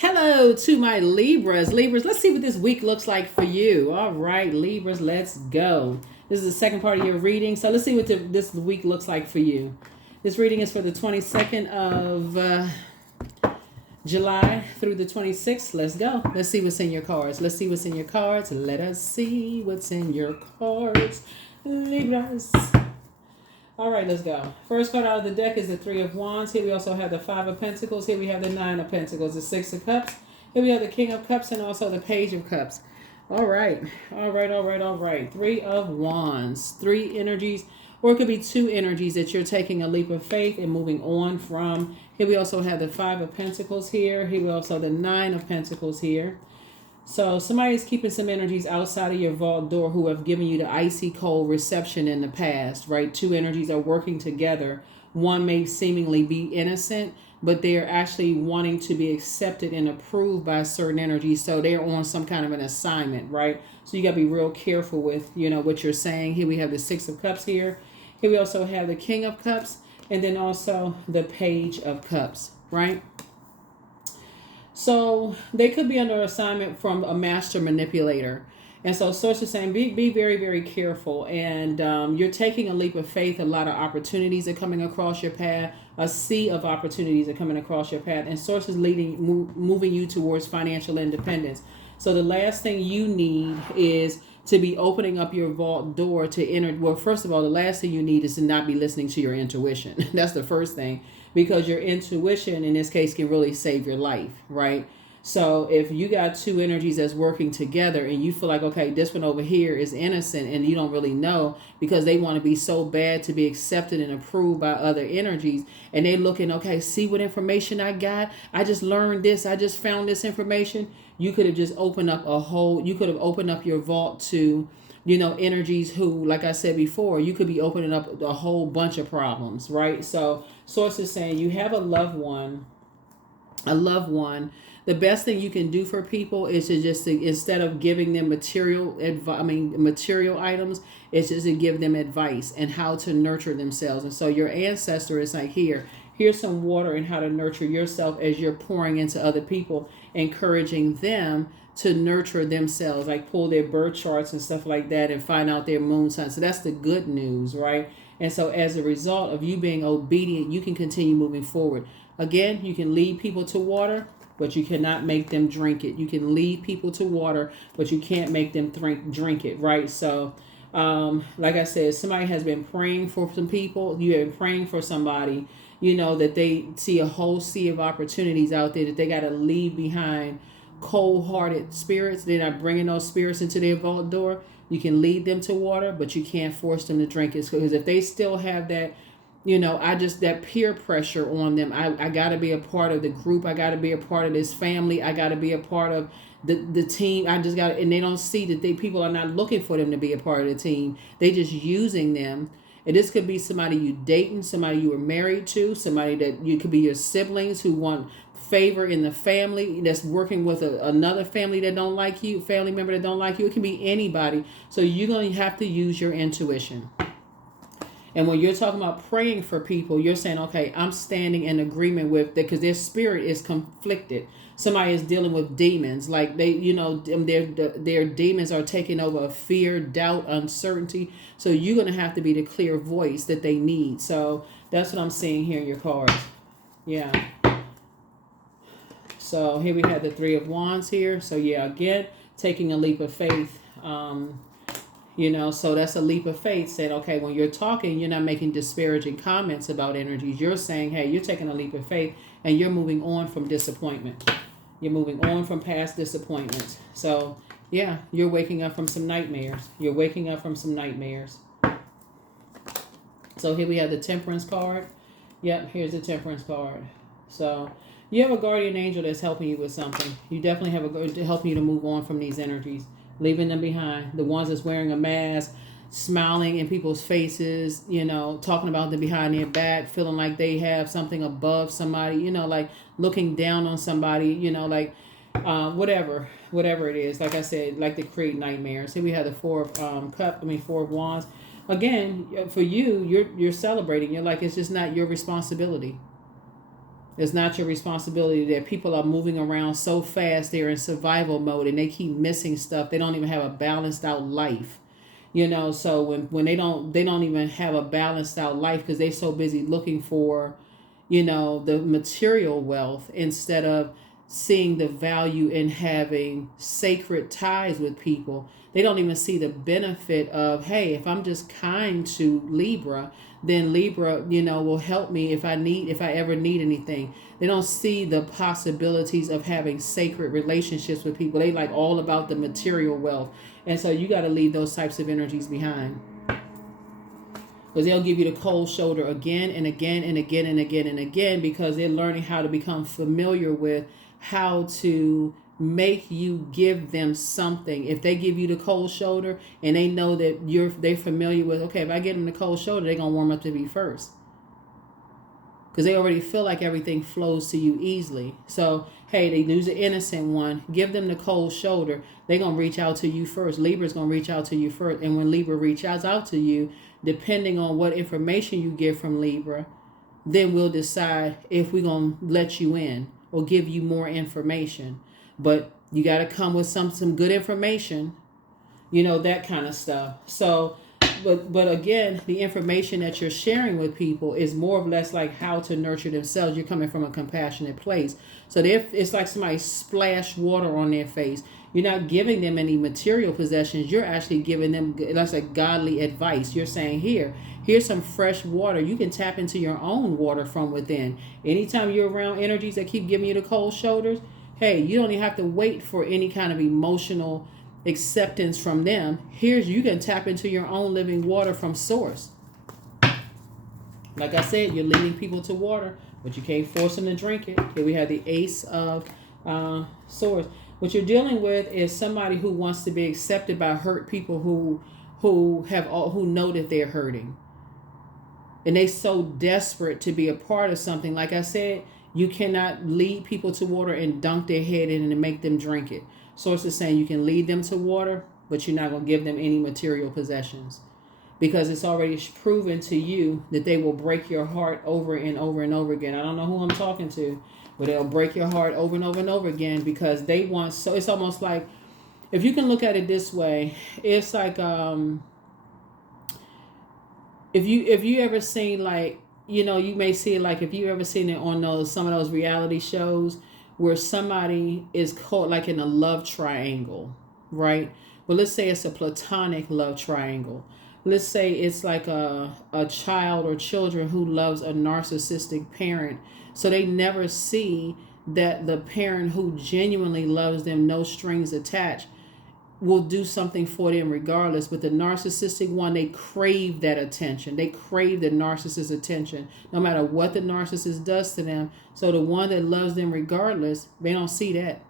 Hello to my Libras. Libras, let's see what this week looks like for you. All right, Libras, let's go. This is the second part of your reading. So let's see what this week looks like for you. This reading is for the 22nd of July through the 26th. Let's go. Let's see what's in your cards. Let's see what's in your cards. Let us see what's in your cards, Libras. All right, let's go. First card out of the deck is the Three of Wands. Here we also have the Five of Pentacles. Here we have the Nine of Pentacles, the Six of Cups. Here we have the King of Cups and also the Page of Cups. All right. Three of Wands. Three energies, or it could be two energies that you're taking a leap of faith and moving on from. Here we also have the Five of Pentacles here. Here we also have the Nine of Pentacles here. So somebody is keeping some energies outside of your vault door who have given you the icy cold reception in the past, right? Two energies are working together. One may seemingly be innocent, but they're actually wanting to be accepted and approved by certain energies. So they're on some kind of an assignment, right? So you got to be real careful with, what you're saying. Here we have the Six of Cups here. Here we also have the King of Cups and then also the Page of Cups, right? So they could be under assignment from a master manipulator. And so Source is saying be very, very careful. And you're taking a leap of faith. A lot of opportunities are coming across your path. A sea of opportunities are coming across your path. And Source is moving you towards financial independence. So the last thing you need is to be opening up your vault door to enter. Well, first of all, the last thing you need is to not be listening to your intuition. That's the first thing, because your intuition in this case can really save your life, right? So if you got two energies that's working together and you feel like, okay, this one over here is innocent and you don't really know because they want to be so bad to be accepted and approved by other energies, and they looking, okay, see what information I got. I just learned this. I just found this information. You could have just opened up you could have opened up your vault to, energies who, like I said before, you could be opening up a whole bunch of problems, right? So Source is saying you have a loved one. The best thing you can do for people is to just instead of giving them material items, is just to give them advice and how to nurture themselves. And so your ancestor is like, here's some water and how to nurture yourself as you're pouring into other people, encouraging them to nurture themselves, like pull their birth charts and stuff like that and find out their moon sign. So that's the good news, right? And so as a result of you being obedient, you can continue moving forward. Again, you can lead people to water, but you cannot make them drink it. You can lead people to water, but you can't make them drink it, right? So, like I said, somebody has been praying for some people. You have been praying for somebody, that they see a whole sea of opportunities out there that they got to leave behind cold-hearted spirits. They're not bringing those spirits into their vault door. You can lead them to water, but you can't force them to drink it. Because if they still have that, that peer pressure on them. I got to be a part of the group. I got to be a part of this family. I got to be a part of the team. I just got, and they don't see that people are not looking for them to be a part of the team. They just using them. And this could be somebody you dating, somebody you were married to, somebody that you could be your siblings who want favor in the family, that's working with another family that don't like you, family member that don't like you. It can be anybody. So you're going to have to use your intuition. And when you're talking about praying for people, you're saying, okay, I'm standing in agreement with that, because their spirit is conflicted. Somebody is dealing with demons, like their demons are taking over fear, doubt, uncertainty. So you're going to have to be the clear voice that they need. So that's what I'm seeing here in your cards. Yeah. So here we have the Three of Wands here. So yeah, again, taking a leap of faith. So that's a leap of faith. Said, okay, when you're talking, you're not making disparaging comments about energies. You're saying, hey, you're taking a leap of faith and you're moving on from disappointment. You're moving on from past disappointments. So yeah, you're waking up from some nightmares. So here we have the Temperance card. Yep, here's the Temperance card. So you have a guardian angel that's helping you with something. You definitely have helping you to move on from these energies, leaving them behind. The ones that's wearing a mask, smiling in people's faces, talking about them behind their back, feeling like they have something above somebody, like looking down on somebody, whatever it is. Like I said, like to create nightmares. Here we have the Four of Wands. Again, for you, you're celebrating. You're like, it's just not your responsibility. It's not your responsibility. That people are moving around so fast, they're in survival mode and they keep missing stuff. They don't even have a balanced out life. You know, so when they don't even have a balanced out life because they're so busy looking for, you know, the material wealth instead of seeing the value in having sacred ties with people. They don't even see the benefit of, hey, if I'm just kind to Libra, then Libra, you know, will help me if I ever need anything. They don't see the possibilities of having sacred relationships with people. They like all about the material wealth. And so you got to leave those types of energies behind. Because they'll give you the cold shoulder again and again and again and again and again because they're learning how to become familiar with how to make you give them something. If they give you the cold shoulder and they know that they're familiar with, okay, if I get them the cold shoulder, they're going to warm up to me first. Because they already feel like everything flows to you easily. So, hey, they lose an innocent one. Give them the cold shoulder. They're going to reach out to you first. Libra's going to reach out to you first. And when Libra reaches out to you, depending on what information you get from Libra, then we'll decide if we're going to let you in or give you more information. But you got to come with some good information, you know, that kind of stuff. So, but again, the information that you're sharing with people is more or less like how to nurture themselves. You're coming from a compassionate place. So it's like somebody splashed water on their face. You're not giving them any material possessions. You're actually giving them, that's like godly advice. You're saying, here's some fresh water. You can tap into your own water from within. Anytime you're around energies that keep giving you the cold shoulders, hey, you don't even have to wait for any kind of emotional acceptance from them. You can tap into your own living water from source. Like I said, you're leading people to water, but you can't force them to drink it. Here we have the Ace of Swords. What you're dealing with is somebody who wants to be accepted by hurt people who know that they're hurting, and they so desperate to be a part of something. Like I said, you cannot lead people to water and dunk their head in and make them drink it. Source is saying you can lead them to water, but you're not going to give them any material possessions because it's already proven to you that they will break your heart over and over and over again. I don't know who I'm talking to, but they'll break your heart over and over and over again because they want, so it's almost like, if you can look at it this way, it's like, if you ever seen, like, you know, you may see it like if you ever seen it on some of those reality shows where somebody is caught like in a love triangle, right? Well, let's say it's a platonic love triangle. Let's say it's like a child or children who loves a narcissistic parent. So they never see that the parent who genuinely loves them, no strings attached, will do something for them regardless. But the narcissistic one, they crave that attention. They crave the narcissist's attention no matter what the narcissist does to them. So the one that loves them regardless, they don't see that.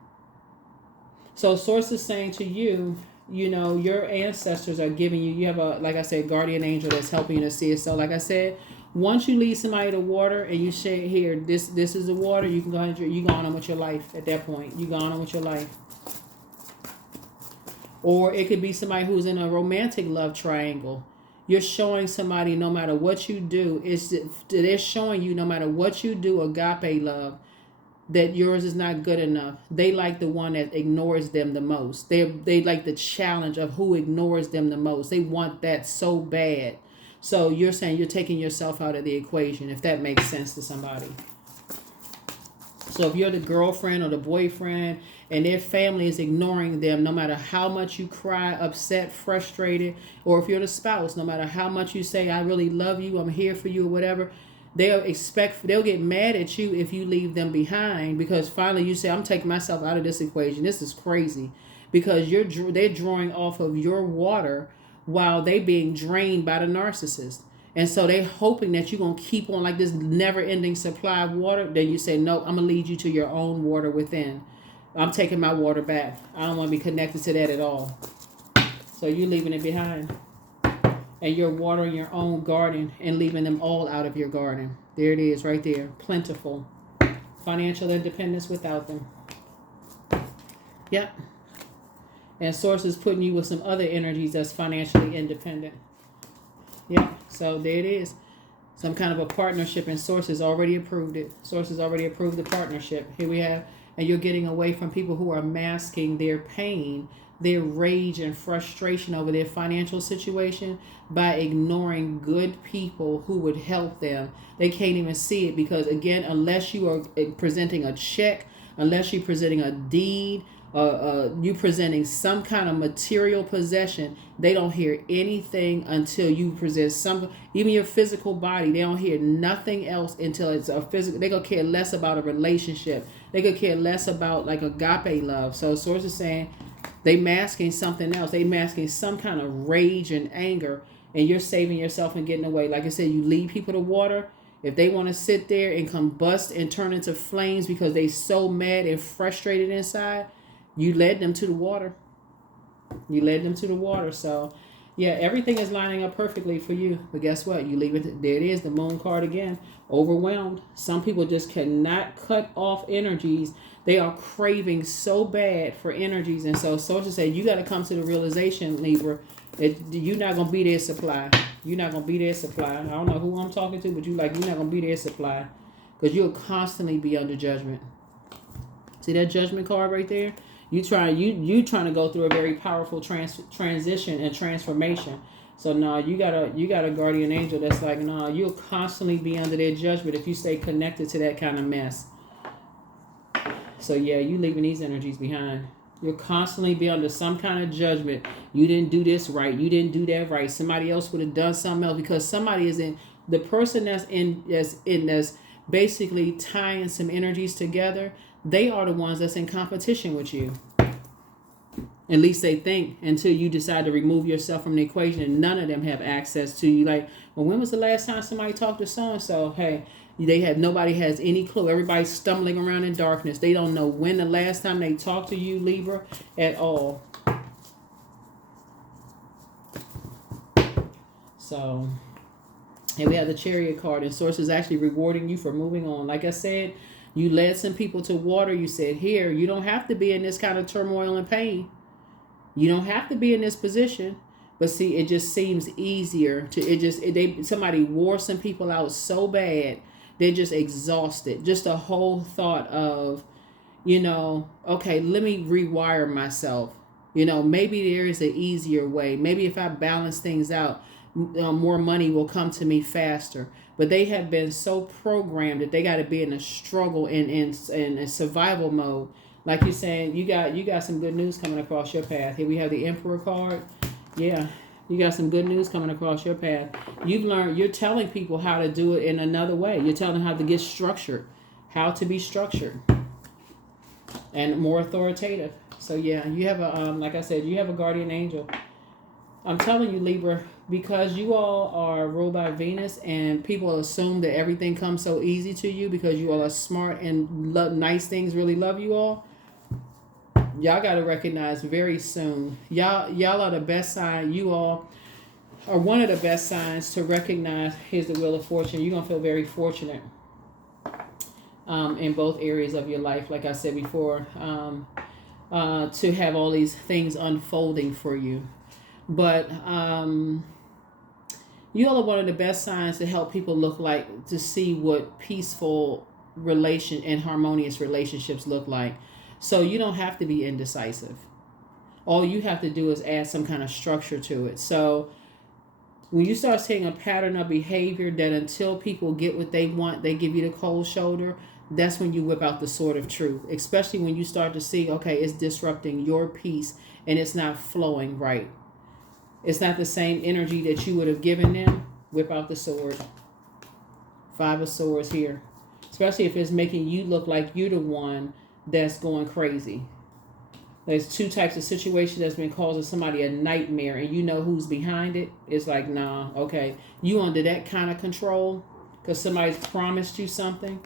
So Source is saying to you, you know, your ancestors are giving you have a, like I said, guardian angel that's helping you to see it. So like I said, once you lead somebody to water and you say, here, this is the water, you can go ahead and you go on with your life at that point. You go on with your life. Or it could be somebody who's in a romantic love triangle. You're showing somebody no matter what you do, they're showing you no matter what you do, agape love, that yours is not good enough. They like the one that ignores them the most. They like the challenge of who ignores them the most. They want that so bad. So you're saying you're taking yourself out of the equation, if that makes sense to somebody. So if you're the girlfriend or the boyfriend and their family is ignoring them, no matter how much you cry, upset, frustrated, or if you're the spouse, no matter how much you say, I really love you, I'm here for you, or whatever, they'll get mad at you if you leave them behind, because finally you say, I'm taking myself out of this equation. This is crazy, because they're drawing off of your water while they being drained by the narcissist. And so they hoping that you're going to keep on like this never-ending supply of water. Then you say, no, I'm going to lead you to your own water within. I'm taking my water back. I don't want to be connected to that at all. So you're leaving it behind. And you're watering your own garden and leaving them all out of your garden. There it is right there. Plentiful. Financial independence without them. Yep. And Source is putting you with some other energies that's financially independent. Yeah, so there it is. Some kind of a partnership, and Source has already approved it. Source has already approved the partnership. Here we have, and you're getting away from people who are masking their pain, their rage and frustration over their financial situation by ignoring good people who would help them. They can't even see it because, again, unless you are presenting a check, unless you're presenting a deed, you presenting some kind of material possession, they don't hear anything until you present some, even your physical body. They don't hear nothing else until it's a physical. They gonna care less about a relationship. They could care less about like agape love. So Source is saying they masking something else. They masking some kind of rage and anger, and you're saving yourself and getting away. Like I said, you lead people to water. If they want to sit there and combust and turn into flames because they so mad and frustrated inside, you led them to the water. You led them to the water. So, yeah, everything is lining up perfectly for you. But guess what? You leave it. There it is, the moon card again. Overwhelmed. Some people just cannot cut off energies. They are craving so bad for energies. And so Source said, you got to come to the realization, Libra, that you're not going to be their supply. You're not going to be their supply. I don't know who I'm talking to, but you're not going to be their supply. Because you'll constantly be under judgment. See that judgment card right there? You trying to go through a very powerful transition and transformation. So no, you got a guardian angel that's like, no, you'll constantly be under their judgment if you stay connected to that kind of mess. So yeah, you leaving these energies behind. You'll constantly be under some kind of judgment. You didn't do this right. You didn't do that right. Somebody else would have done something else, because somebody is in, the person that's basically tying some energies together. They are the ones that's in competition with you. At least they think, until you decide to remove yourself from the equation, and none of them have access to you. Like, well, when was the last time somebody talked to so-and-so? Hey, nobody has any clue. Everybody's stumbling around in darkness. They don't know when the last time they talked to you, Libra, at all. So, here we have the Chariot card, and Source is actually rewarding you for moving on. Like I said, you led some people to water. You said, here, you don't have to be in this kind of turmoil and pain. You don't have to be in this position. But see, it just seems easier to, somebody wore some people out so bad, they're just exhausted. Just the whole thought of, okay, let me rewire myself. Maybe there is an easier way. Maybe if I balance things out, more money will come to me faster. But they have been so programmed that they got to be in a struggle in survival mode. Like you're saying, you got some good news coming across your path. Here we have the Emperor card. Yeah, you got some good news coming across your path. You're telling people how to do it in another way. You're telling them how to get structured, how to be structured, and more authoritative. So yeah, you have like I said, you have a guardian angel. I'm telling you, Libra, because you all are ruled by Venus, and people assume that everything comes so easy to you because you all are smart and nice things really love you all. Y'all got to recognize very soon. Y'all are the best sign. You all are one of the best signs to recognize. Here's the Wheel of Fortune. You're going to feel very fortunate in both areas of your life, like I said before, to have all these things unfolding for you. But you all are one of the best signs to help people to see what peaceful and harmonious relationships look like. So you don't have to be indecisive. All you have to do is add some kind of structure to it. So when you start seeing a pattern of behavior that until people get what they want, they give you the cold shoulder, that's when you whip out the sword of truth. Especially when you start to see, okay, it's disrupting your peace and it's not flowing right. It's not the same energy that you would have given them. Whip out the sword. 5 of Swords here. Especially if it's making you look like you're the one that's going crazy. There's 2 types of situation that's been causing somebody a nightmare, and you know who's behind it. It's like, nah, okay. You under that kind of control because somebody's promised you something.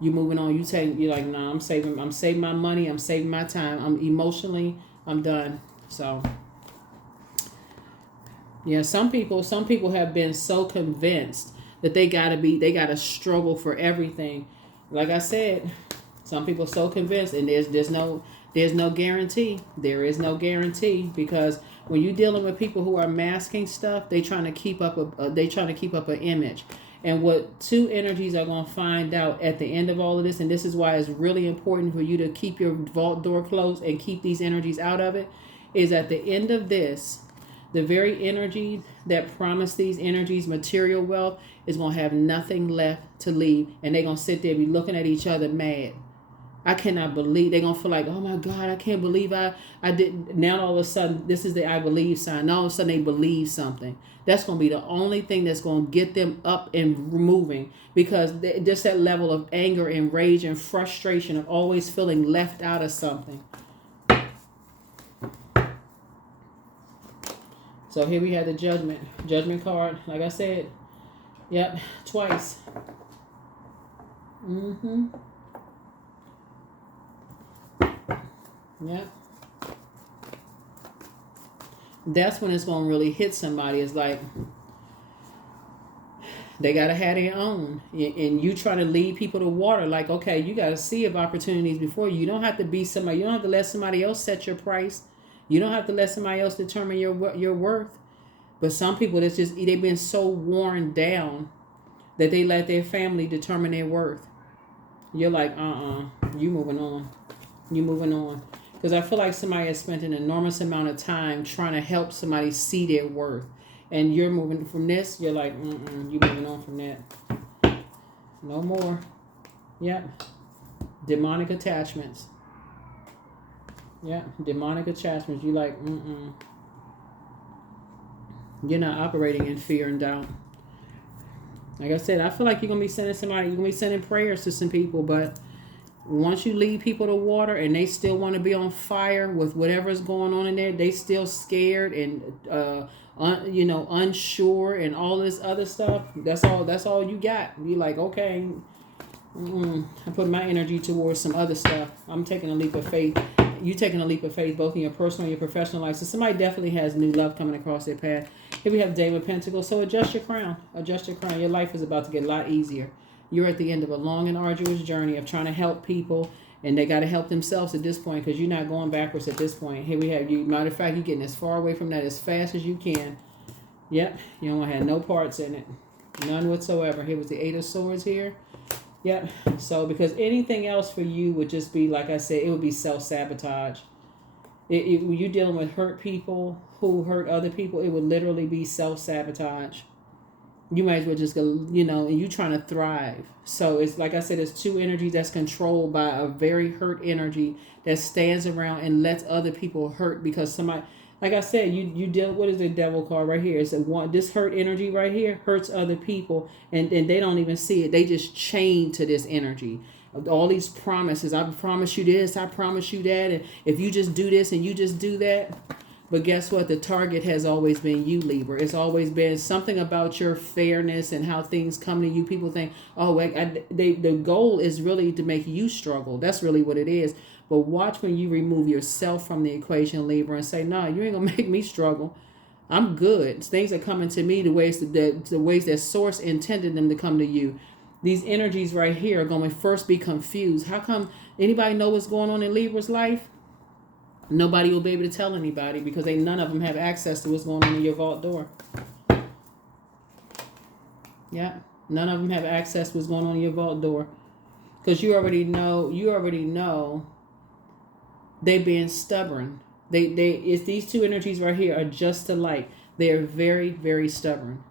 You moving on. You're like, nah, I'm saving my money. I'm saving my time. I'm done. So yeah, some people have been so convinced that they gotta struggle for everything. Like I said, some people are so convinced, and there's no guarantee. There is no guarantee, because when you're dealing with people who are masking stuff, they trying to keep up an image. And what two energies are going to find out at the end of all of this, and this is why it's really important for you to keep your vault door closed and keep these energies out of it, is at the end of this, the very energy that promised these energies material wealth is going to have nothing left to leave. And they're going to sit there and be looking at each other mad. I cannot believe, they're going to feel like, oh my God, I can't believe I did. Now all of a sudden, this is the I believe sign. Now all of a sudden they believe something. That's going to be the only thing that's going to get them up and moving, because just that level of anger and rage and frustration of always feeling left out of something. So here we have the judgment card. Like I said, yep, twice. Yep. That's when it's going to really hit somebody. It's like they got to have their own. And you try to lead people to water. Like, okay, you got to see of opportunities before you. You don't have to be somebody. You don't have to let somebody else set your price. You don't have to let somebody else determine your worth. But some people, it's just, they've been so worn down that they let their family determine their worth. You're like, you moving on. You moving on. Because I feel like somebody has spent an enormous amount of time trying to help somebody see their worth. And you're moving from this, you're like, you moving on from that. No more. Yep. Demonic attachments. Yeah, demonic attachments. You like, You're not operating in fear and doubt. Like I said, I feel like you're going to be sending somebody, you're going to be sending prayers to some people, but once you lead people to water and they still want to be on fire with whatever's going on in there, they still scared and, unsure and all this other stuff. That's all you got. You're like, okay, I put my energy towards some other stuff. I'm taking a leap of faith. You taking a leap of faith, both in your personal and your professional life. So somebody definitely has new love coming across their path. Here we have Dame of Pentacles. So adjust your crown. Adjust your crown. Your life is about to get a lot easier. You're at the end of a long and arduous journey of trying to help people, and they got to help themselves at this point, because you're not going backwards at this point. Here we have you. Matter of fact, you're getting as far away from that as fast as you can. Yep. You don't want to have no parts in it. None whatsoever. Here was the Eight of Swords here. Yep. So because anything else for you would just be, like I said, it would be self-sabotage. When you're dealing with hurt people who hurt other people, it would literally be self-sabotage. You might as well just go, and you trying to thrive. So it's like I said, it's two energies that's controlled by a very hurt energy that stands around and lets other people hurt because somebody, like I said, you deal, what is the devil card right here? It's this hurt energy right here hurts other people, and they don't even see it. They just chain to this energy. All these promises, I promise you this, I promise you that, and if you just do this and you just do that. But guess what? The target has always been you, Libra. It's always been something about your fairness and how things come to you. People think, the goal is really to make you struggle. That's really what it is. But watch when you remove yourself from the equation, Libra, and say, no, you ain't going to make me struggle. I'm good. Things are coming to me the ways that Source intended them to come to you. These energies right here are going to first be confused. How come anybody know what's going on in Libra's life? Nobody will be able to tell anybody because none of them have access to what's going on in your vault door. Yeah, none of them have access to what's going on in your vault door. Because you already know they're being stubborn. It's these two energies right here are just alike. They're very, very stubborn.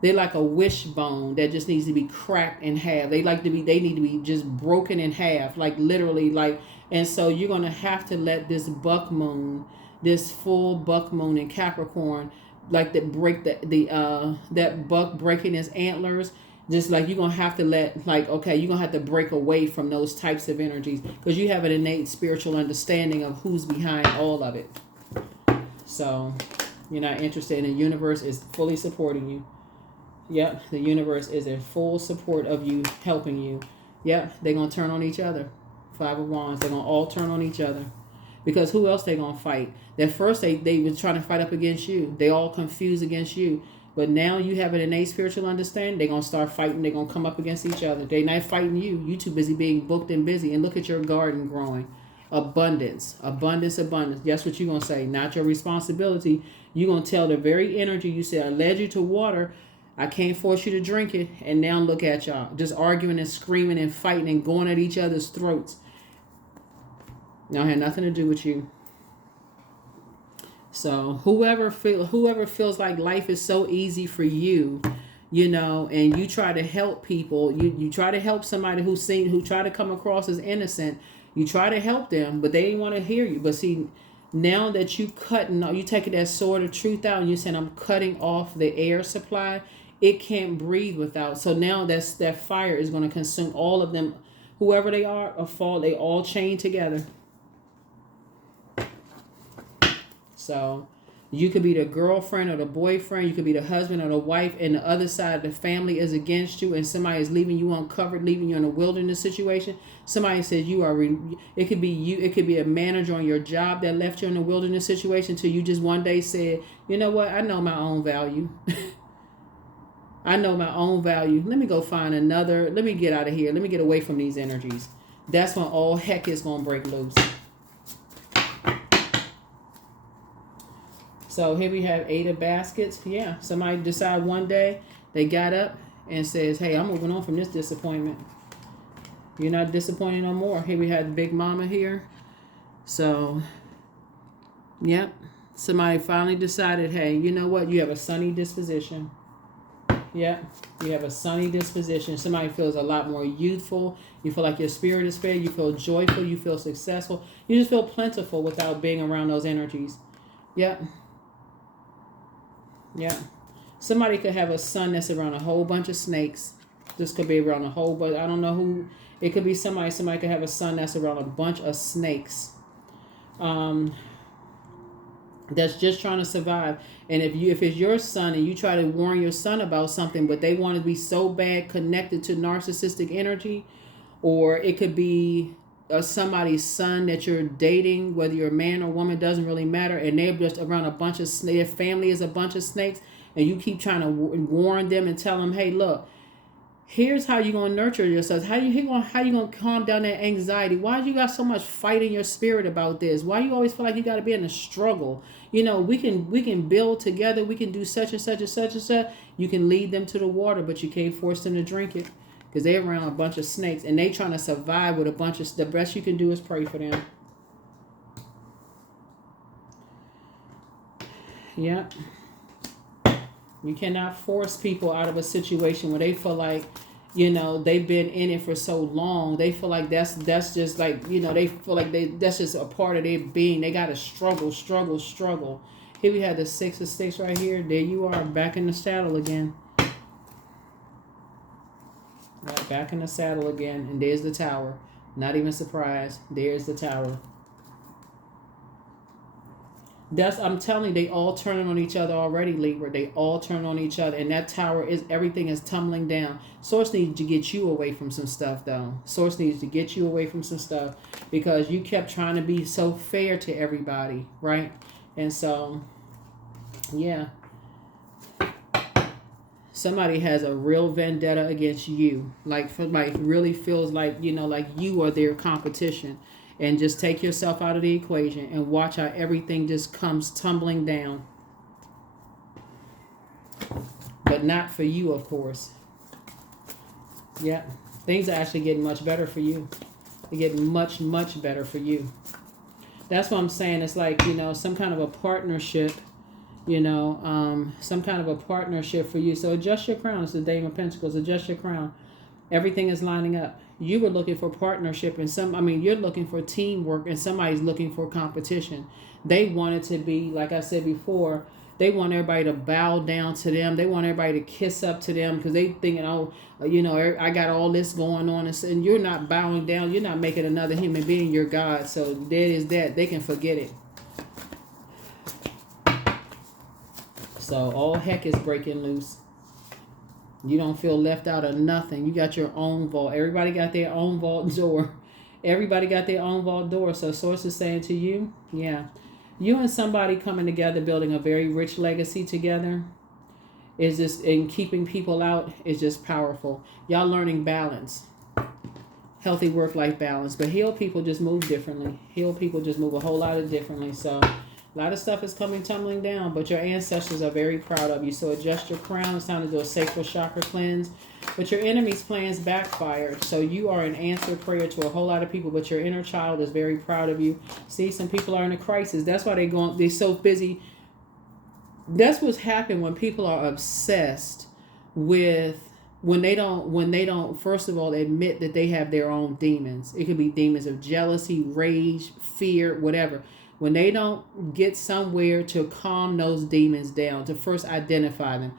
They're like a wishbone that just needs to be cracked in half. They need to be just broken in half, like literally, like. And so you're going to have to let this buck moon, this full buck moon in Capricorn, like that buck breaking his antlers, just like you're going to have to let, like, okay, you're going to have to break away from those types of energies because you have an innate spiritual understanding of who's behind all of it. So you're not interested, and the universe is fully supporting you. Yep, the universe is in full support of you, helping you. Yep, they're going to turn on each other. Five of Wands, they're going to all turn on each other. Because who else they going to fight? At first, they were trying to fight up against you. They all confused against you. But now you have an innate spiritual understanding. They're going to start fighting. They're going to come up against each other. They're not fighting you. You too busy being booked and busy. And look at your garden growing. Abundance, abundance, abundance. That's what you're going to say. Not your responsibility. You're going to tell the very energy you said, I led you to water. I can't force you to drink it. And now look at y'all. Just arguing and screaming and fighting and going at each other's throats. Now, it had nothing to do with you. So whoever feels like life is so easy for you, you know, and you try to help people, you try to help somebody who try to come across as innocent, you try to help them, but they didn't want to hear you. But see, now that you taking that sword of truth out and you're saying, I'm cutting off the air supply, it can't breathe without. So now that fire is going to consume all of them, whoever they are, they all chained together. So you could be the girlfriend or the boyfriend. You could be the husband or the wife. And the other side of the family is against you. And somebody is leaving you uncovered, leaving you in a wilderness situation. Somebody says you are, it could be you. It could be a manager on your job that left you in a wilderness situation till you just one day said, you know what? I know my own value. I know my own value. Let me go find another. Let me get out of here. Let me get away from these energies. That's when all heck is going to break loose. So here we have 8 of baskets. Yeah, somebody decide one day, they got up and says, hey, I'm moving on from this disappointment. You're not disappointed no more. Here we have the big mama here. So, yep. Somebody finally decided, hey, you know what? You have a sunny disposition. Yep. You have a sunny disposition. Somebody feels a lot more youthful. You feel like your spirit is fed. You feel joyful. You feel successful. You just feel plentiful without being around those energies. Yep. Yeah. Somebody could have a son that's around a whole bunch of snakes. This could be around a whole bunch. I don't know who. It could be somebody. Somebody could have a son that's around a bunch of snakes. That's just trying to survive. And if it's your son and you try to warn your son about something, but they want to be so bad connected to narcissistic energy, or it could be somebody's son that you're dating, whether you're a man or woman, doesn't really matter, and they're just around a bunch of snakes. Their family is a bunch of snakes, and you keep trying to warn them and tell them, hey, look, here's how you're going to nurture yourself. How you going to calm down that anxiety? Why you got so much fight in your spirit about this? Why you always feel like you got to be in a struggle? You know, we can build together. We can do such and such and such and such. You can lead them to the water, but you can't force them to drink it. Because they're around a bunch of snakes and they trying to survive with a bunch of... The best you can do is pray for them. Yeah. You cannot force people out of a situation where they feel like, you know, they've been in it for so long. They feel like that's just like, you know, they feel like that's just a part of their being. They got to struggle. Here we have the 6 of Sticks right here. There you are, back in the saddle again. Right, back in the saddle again, and there's the Tower. Not even surprised. There's the Tower. I'm telling you, they all turning on each other already, Libra. They all turn on each other, and that Tower everything is tumbling down. Source needs to get you away from some stuff, though. Source needs to get you away from some stuff because you kept trying to be so fair to everybody, right? And so, yeah. Somebody has a real vendetta against you. Like really feels like, you know, like you are their competition. And just take yourself out of the equation and watch how everything just comes tumbling down. But not for you, of course. Yeah. Things are actually getting much better for you. They're getting much, much better for you. That's what I'm saying. It's like, you know, some kind of a partnership. You know, some kind of a partnership for you. So adjust your crown. It's the Dame of Pentacles. Adjust your crown. Everything is lining up. You were looking for partnership and you're looking for teamwork and somebody's looking for competition. They want it to be, like I said before, they want everybody to bow down to them. They want everybody to kiss up to them because they thinking, oh, you know, I got all this going on. And you're not bowing down. You're not making another human being your God. So that is that. They can forget it. So all heck is breaking loose. You don't feel left out of nothing. You got your own vault. Everybody got their own vault door. Everybody got their own vault door. So Source is saying to you, yeah, you and somebody coming together, building a very rich legacy together is just, and keeping people out is just powerful. Y'all learning balance. Healthy work-life balance. But healed people just move differently. Healed people just move a whole lot of differently. So A lot of stuff is coming tumbling down, but your ancestors are very proud of you. So adjust your crown. It's time to do a sacral chakra cleanse. But your enemy's plans backfired. So you are an answered prayer to a whole lot of people, but your inner child is very proud of you. See, some people are in a crisis. That's why they're so busy. That's what's happened when people are obsessed with when they don't first of all admit that they have their own demons. It could be demons of jealousy, rage, fear, whatever. When they don't get somewhere to calm those demons down, to first identify them.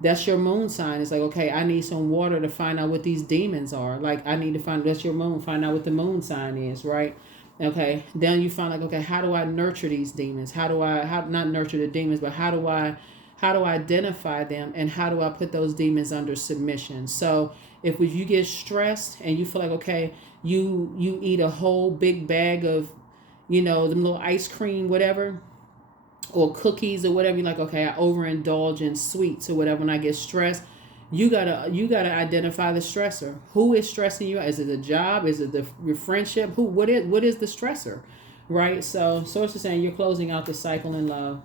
That's your moon sign. It's like, okay, I need some water to find out what these demons are. Like, I need to that's your moon, find out what the moon sign is, right? Okay, then you find like, okay, how do I nurture these demons? How not nurture the demons, but how do I identify them, and how do I put those demons under submission? So if you get stressed and you feel like, okay, you eat a whole big bag of, them little ice cream, whatever, or cookies or whatever, you're like, okay, I overindulge in sweets or whatever when I get stressed. You gotta identify the stressor. Who is stressing you? Is it the job? Is it your friendship? What is the stressor? Right? So Source is saying you're closing out the cycle in love.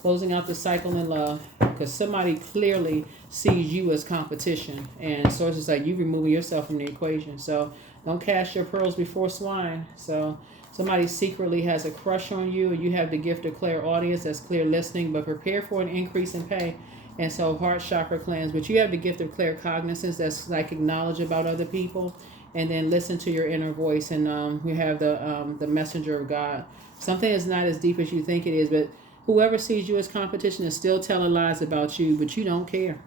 Closing out the cycle in love. Because somebody clearly sees you as competition. And Source is like, you removing yourself from the equation. So don't cast your pearls before swine. So somebody secretly has a crush on you, and you have the gift of clairaudience, that's clear listening, but prepare for an increase in pay. And so heart chakra cleanse, but you have the gift of claircognizance, that's psychic knowledge about other people, and then listen to your inner voice. And we have the messenger of God. Something is not as deep as you think it is, but whoever sees you as competition is still telling lies about you, but you don't care.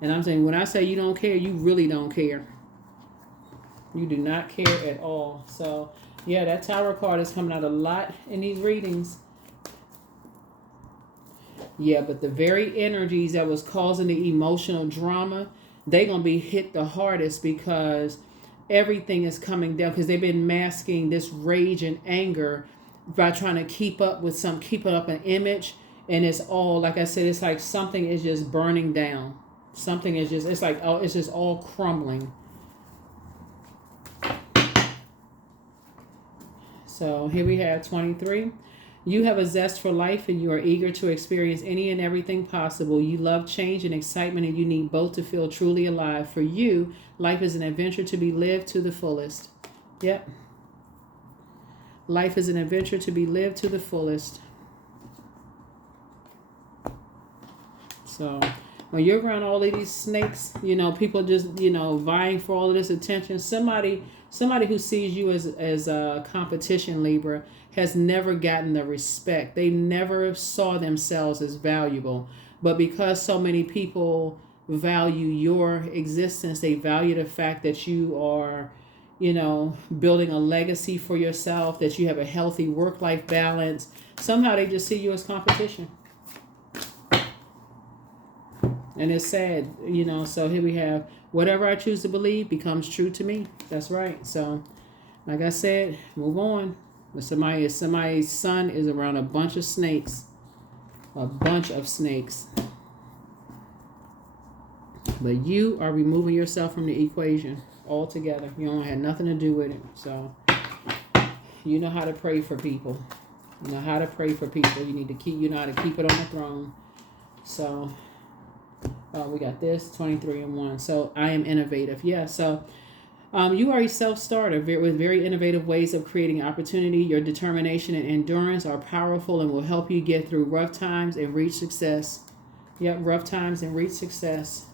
And I'm saying, when I say you don't care, you really don't care. You do not care at all. So yeah, that Tower card is coming out a lot in these readings. Yeah, but the very energies that was causing the emotional drama, they're going to be hit the hardest, because everything is coming down, because they've been masking this rage and anger by trying to keep up an image. And it's all, like I said, it's like something is just burning down. Something is just, it's like, oh, it's just all crumbling. So here we have 23. You have a zest for life, and you are eager to experience any and everything possible. You love change and excitement, and you need both to feel truly alive. For you, life is an adventure to be lived to the fullest. Yep. Life is an adventure to be lived to the fullest. So when you're around all of these snakes, people just, vying for all of this attention. Somebody who sees you as a competition, Libra, has never gotten the respect. They never saw themselves as valuable. But because so many people value your existence, they value the fact that you are, building a legacy for yourself, that you have a healthy work-life balance. Somehow they just see you as competition. And it's sad, so here we have, whatever I choose to believe becomes true to me. That's right. So, like I said, move on. Somebody's son is around a bunch of snakes. A bunch of snakes. But you are removing yourself from the equation altogether. You don't have nothing to do with it. So, you know how to pray for people. You know how to pray for people. You know how to keep it on the throne. So, we got this, 23 and 1. So, I am innovative. Yeah, so you are a self-starter with very innovative ways of creating opportunity. Your determination and endurance are powerful and will help you get through rough times and reach success. Yep, rough times and reach success.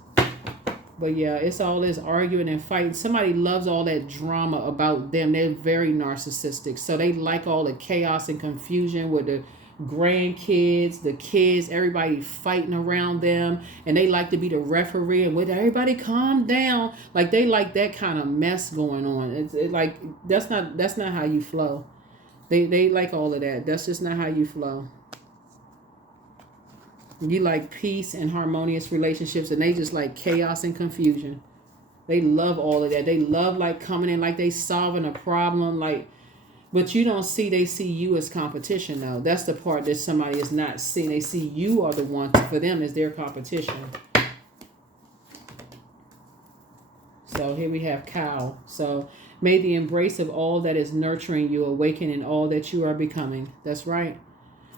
But yeah, it's all this arguing and fighting. Somebody loves all that drama about them. They're very narcissistic. So they like all the chaos and confusion with the grandkids, the kids, everybody fighting around them, and they like to be the referee and with everybody calm down. Like they like that kind of mess going on. It's like that's not how you flow. They like all of that. That's just not how you flow. You like peace and harmonious relationships, and they just like chaos and confusion. They love all of that. They love like coming in like they solving a problem, like. But you don't see, they see you as competition though. That's the part that somebody is not seeing. They see you are the one, for them is their competition. So here we have cow. So may the embrace of all that is nurturing you awaken in all that you are becoming. That's right.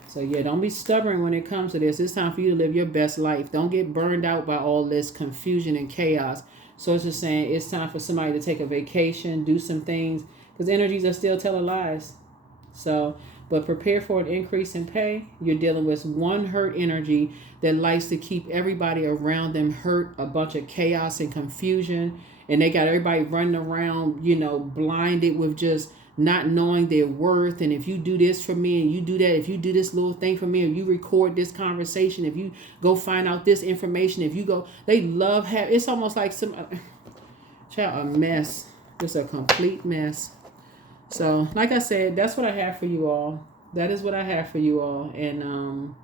So yeah, don't be stubborn when it comes to this. It's time for you to live your best life. Don't get burned out by all this confusion and chaos. So it's just saying it's time for somebody to take a vacation, do some things, because energies are still telling lies. So, but prepare for an increase in pay. You're dealing with one hurt energy that likes to keep everybody around them hurt, a bunch of chaos and confusion. And they got everybody running around, blinded with just not knowing their worth. And if you do this for me and you do that, if you do this little thing for me, if you record this conversation, if you go find out this information, if you go, they love it's almost like a mess. Just a complete mess. So, like I said, that's what I have for you all. That is what I have for you all. And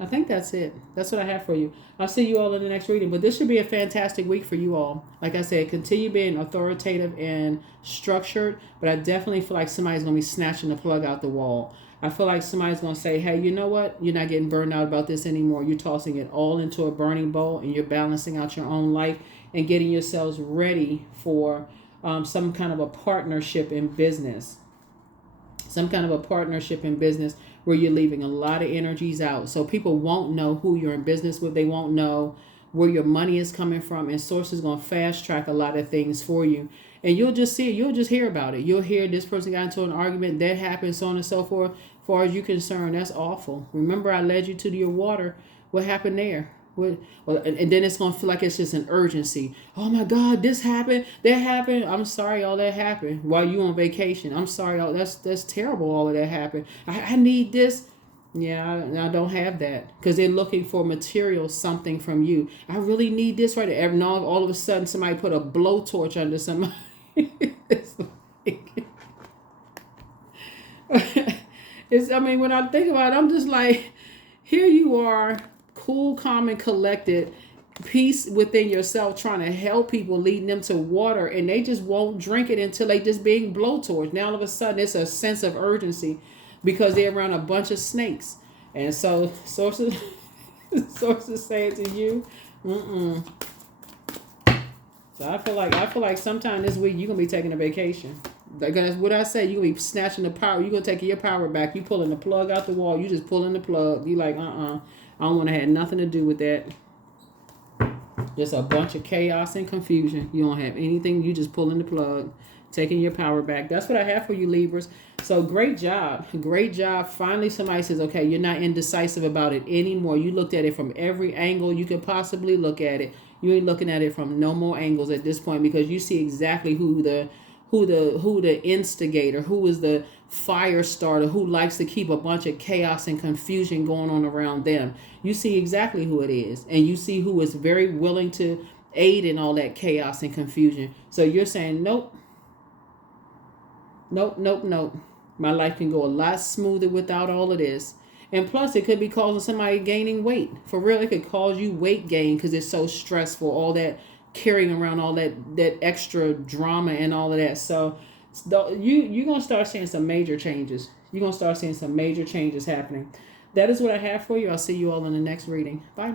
I think that's it. That's what I have for you. I'll see you all in the next reading. But this should be a fantastic week for you all. Like I said, continue being authoritative and structured. But I definitely feel like somebody's going to be snatching the plug out the wall. I feel like somebody's going to say, hey, you know what? You're not getting burned out about this anymore. You're tossing it all into a burning bowl and you're balancing out your own life and getting yourselves ready for some kind of a partnership in business. Some kind of a partnership in business where you're leaving a lot of energies out. So people won't know who you're in business with. They won't know where your money is coming from. And Source is going to fast track a lot of things for you. And you'll just see it. You'll just hear about it. You'll hear this person got into an argument. That happened, so on and so forth. As far as you're concerned, that's awful. Remember, I led you to your water. What happened there? And then it's going to feel like it's just an urgency. Oh my God, this happened, that happened. I'm sorry all that happened while you on vacation. I'm sorry, that's terrible all of that happened. I need this. Yeah, I don't have that because they're looking for material something from you. I really need this right there. And all of a sudden somebody put a blowtorch under somebody. It's like, when I think about it, I'm just like, here you are, cool, calm, and collected, peace within yourself, trying to help people, leading them to water, and they just won't drink it until they just being blowtorched. Now all of a sudden it's a sense of urgency because they're around a bunch of snakes. And so sources saying to you, So I feel like sometime this week you're gonna be taking a vacation. That's what I say. You're gonna be snatching the power. You're gonna take your power back. You pulling the plug out the wall. You just pulling the plug. You like, I don't want to have nothing to do with that. Just a bunch of chaos and confusion. You don't have anything. You just pulling the plug, taking your power back. That's what I have for you, Libras. So great job. Great job. Finally, somebody says, okay, you're not indecisive about it anymore. You looked at it from every angle you could possibly look at it. You ain't looking at it from no more angles at this point because you see exactly who the instigator, who is the fire starter, who likes to keep a bunch of chaos and confusion going on around them. You see exactly who it is. And you see who is very willing to aid in all that chaos and confusion. So you're saying, nope. My life can go a lot smoother without all of this. And plus, it could be causing somebody gaining weight. For real, it could cause you weight gain because it's so stressful, all that carrying around all that extra drama and all of that. So you're going to start seeing some major changes. You're going to start seeing some major changes happening. That is what I have for you. I'll see you all in the next reading. Bye.